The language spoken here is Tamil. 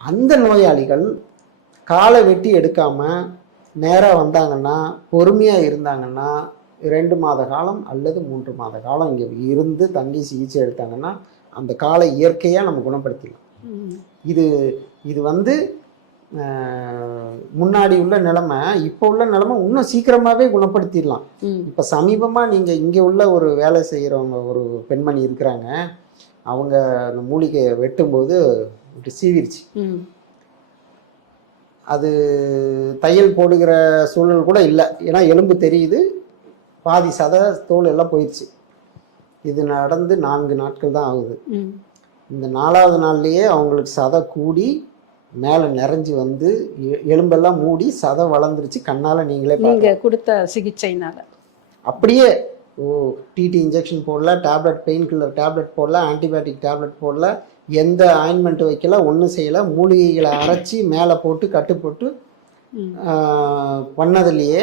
அந்த நோயாளிகள் காலை வெட்டி எடுக்காமல் நேராக வந்தாங்கன்னா பொறுமையாக இருந்தாங்கன்னா ரெண்டு மாத காலம் அல்லது மூன்று மாத காலம் இங்கே இருந்து தங்கி சிகிச்சை எடுத்தாங்கன்னா அந்த காலை இயற்கையாக நம்ம குணப்படுத்திடலாம். இது இது வந்து முன்னாடி உள்ள நிலைமை இப்போ உள்ள நிலைமை இன்னும் சீக்கிரமாகவே குணப்படுத்திடலாம். இப்போ சமீபமாக நீங்கள் இங்கே உள்ள ஒரு வேலை செய்கிறவங்க ஒரு பெண்மணி இருக்கிறாங்க அவங்க அந்த மூலிகையை வெட்டும்போது இப்படி சீவிருச்சு. அது தையல் போடுகிற சூழல் கூட இல்லை ஏன்னா எலும்பு தெரியுது பாதி சதை தோல் எல்லாம் போயிடுச்சு இது நடந்து நான்கு நாட்கள் தான் ஆகுது. இந்த நாலாவது நாள்லயே அவங்களுக்கு சதை கூடி மேலே நிறைஞ்சு வந்து எலும்பெல்லாம் மூடி சதை வளர்ந்துருச்சு கண்ணால் நீங்களே பார்க்கலாம். நீங்க கொடுத்த சிகிச்சைனால அப்படியே ஓ டிடி இன்ஜெக்ஷன் போடல டேப்லெட் பெயின் கில்லர் டேப்லெட் போடல ஆன்டிபயோட்டிக் டேப்லெட் போடல எந்த ஆயின்மெண்ட் வைக்கல ஒன்றும் செய்யலை மூலிகைகளை அரைச்சி மேலே போட்டு கட்டு போட்டு பண்ணதுலேயே